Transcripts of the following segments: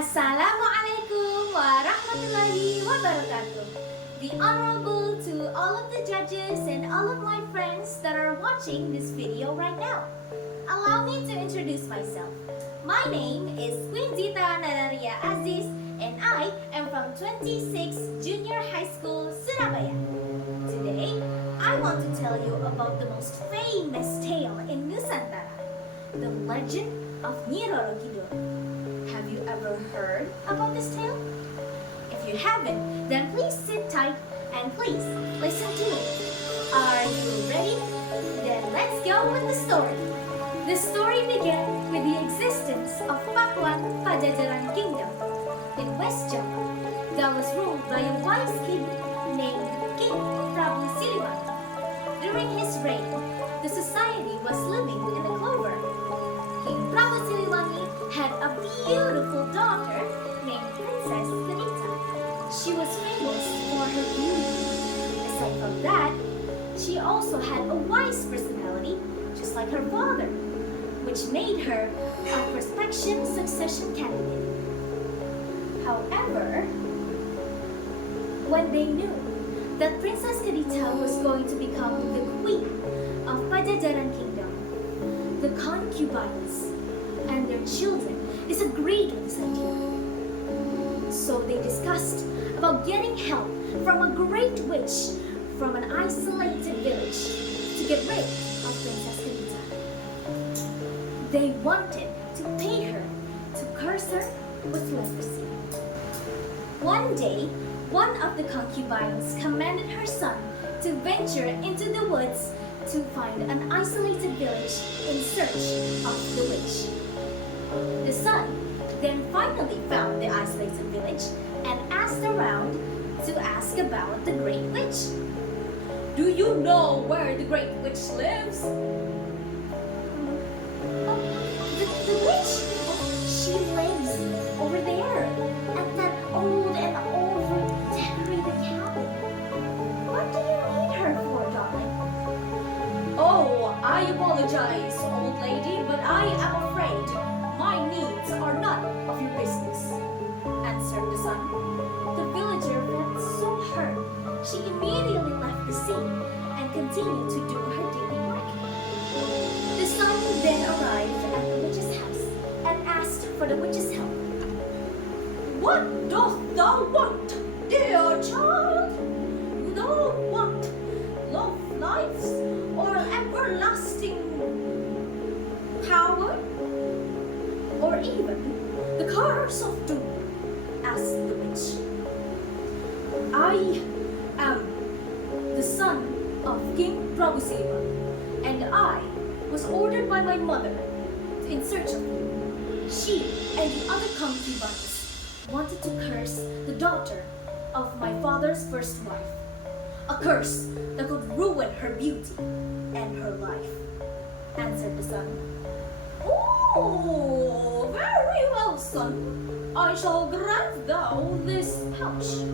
Assalamualaikum warahmatullahi wabarakatuh. The honorable to all of the judges and all of my friends that are watching this video right now. Allow me to introduce myself. My name is Queenzita Nararya Azis and I am from 26 Junior High School, Surabaya. Today, I want to tell you about the most famous tale in Nusantara, the legend of Nyi Roro Kidul. Have you ever heard about this tale? If you haven't, then please sit tight and please listen to me. Are you ready? Then let's go with the story. The story began with the existence of Pakuan Pajajaran Kingdom in West Java that was ruled by a wise king named King Prabu Siliwangi. During his reign, the society was living in a clover. King Prabu Siliwangi had a beautiful daughter named Princess Kidul. She was famous for her beauty. Aside from that, she also had a wise personality, just like her father, which made her a prosperous succession candidate. However, when they knew that Princess Kidul was going to become the queen of Pajajaran Kingdom, the concubines and their children disagreed with this idea. So they discussed about getting help from a great witch from an isolated village to get rid of Princess Kidul. They wanted to pay her to curse her with leprosy. One day, one of the concubines commanded her son to venture into the woods to find an isolated village in search of the witch. The son then finally found the isolated village and asked around to ask about the great witch. Do you know where the great witch lives? The witch? She lives over there at that old and over-decorated cabin. What do you need her for, darling? Oh, I apologize, old lady, but I am afraid my needs are none of your business, answered the son. The villager felt so hurt, she immediately left the scene and continued to do her daily work. The son then arrived at the witch's house and asked for the witch's help. What dost thou want, dear child? Do thou want love lives or everlasting power? Or even the curse of doom? Asked the witch. I am the son of King Prabu Siliwangi, and I was ordered by my mother in search of you. She and the other concubines wanted to curse the daughter of my father's first wife, a curse that could ruin her beauty and her life, answered the son. Oh, very well, son. I shall grant thou this pouch.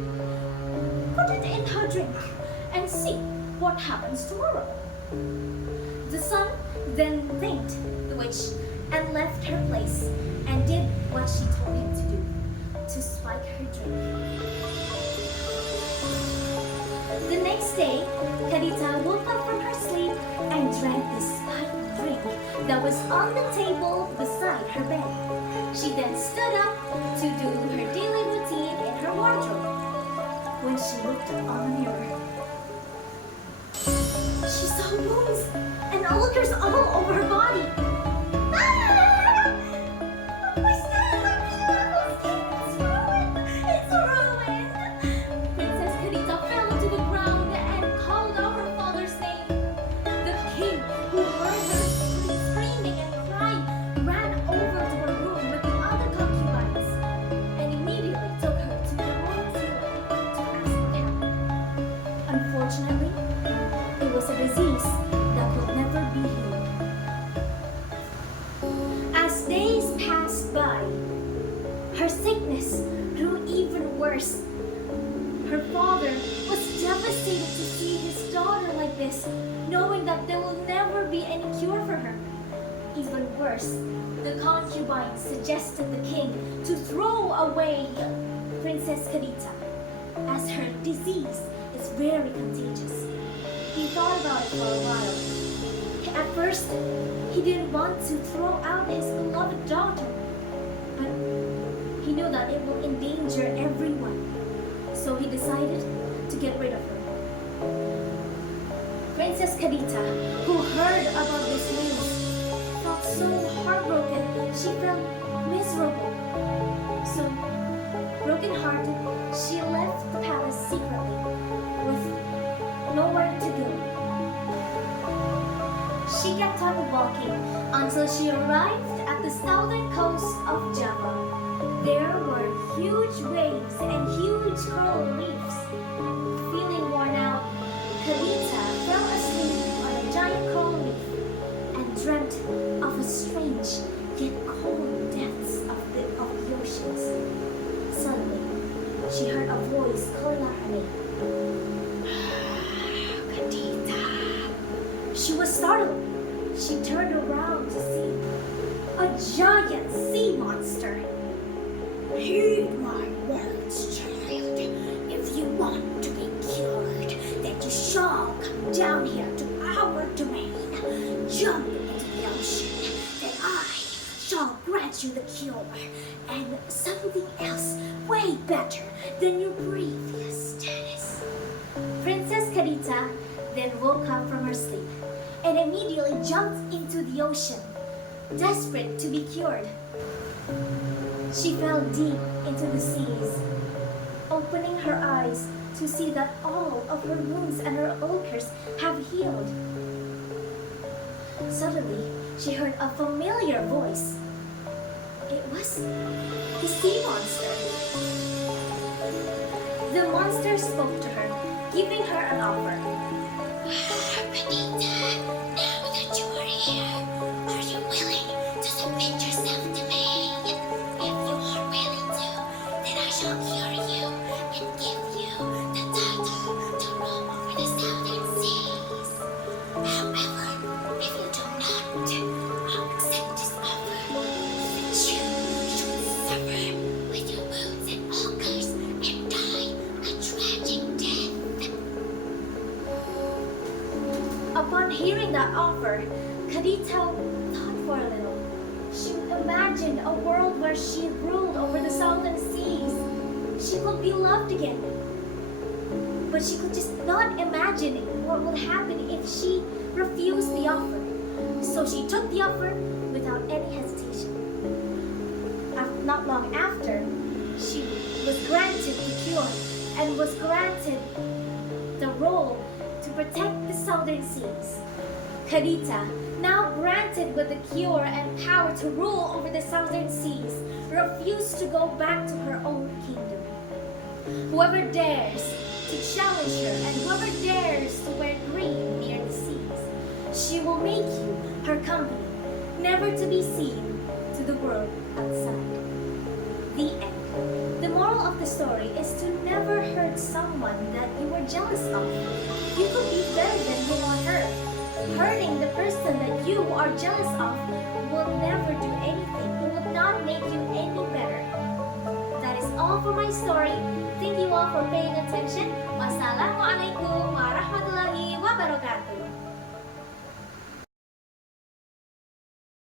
Put it in her drink and see what happens tomorrow. The son then thanked the witch and left her place and did what she told him to do, to spike her drink. The next day, Kidul woke up from her sleep and drank the spiked drink that was on the table beside her bed. She then stood up to do her daily routine in her wardrobe. When she looked on the mirror, she saw wounds and ulcers all over her body. My skin, it's ruined! It's ruined! Princess Kidul fell to the ground and called out her father's name. The king, who heard her screaming and crying, ran over to her room with the other concubines and immediately took her to the royal ceiling to ask what happened. Unfortunately, it was a disease that could never be healed. As days passed by, her sickness grew even worse. Her father was devastated to see his daughter like this, knowing that there will never be any cure for her. even worse, the concubine suggested the king to throw away Princess Kidita, as her disease is very contagious. He thought about it for a while. At first, he didn't want to throw out his beloved daughter, but he knew that it will endanger everyone, so he decided to get rid of her. Princess Kidita, who heard about this news, felt so heartbroken. She felt miserable. So, broken-hearted, she left the palace secretly, with nowhere to go. She kept on walking until she arrived at the southern coast of Java. There were huge waves and huge coral reefs. Feeling worn out, Kidita fell asleep on a giant coral reef and dreamt of a strange yet cold depths of the oceans. Suddenly, she heard a voice calling out her name. Kidita. She was startled. She turned around to see a giant sea monster. Heed my words, child. If you want to be cured, then you shall come down here to our domain. Jump into the ocean, then I shall grant you the cure, and something else way better than your previous status. Princess Kidita then woke up from her sleep and immediately jumped into the ocean, desperate to be cured. She fell deep into the seas, opening her eyes to see that all of her wounds and her ulcers have healed. Suddenly, she heard a familiar voice. It was the sea monster. The monster spoke to her, giving her an offer. Kidita, now that you are here, are you willing to submit yourself to me? If you are willing to, then I shall cure you and give you the title to rule over the southern seas. However, if you do not accept this offer, then you should suffer with your wounds and ulcers and die a tragic death. Upon hearing that offer, Kidita thought for a little. She imagined a world where she ruled over the southern seas. She would be loved again. But she could just not imagine what would happen if she refused the offer. So she took the offer without any hesitation. Not long after, she was granted the cure and was granted the role to protect the southern seas. Kidita, now granted with the cure and power to rule over the southern seas, refused to go back to her own kingdom. Whoever dares to challenge her and whoever dares to wear green near the seas, she will make you her company, never to be seen to the world outside. The end. The moral of the story is to never hurt someone that you were jealous of. You could be better than him or her. Hurting the person that you are jealous of will never do anything. It will not make you any better. That is all for my story. Thank you all for paying attention. Wassalamualaikum.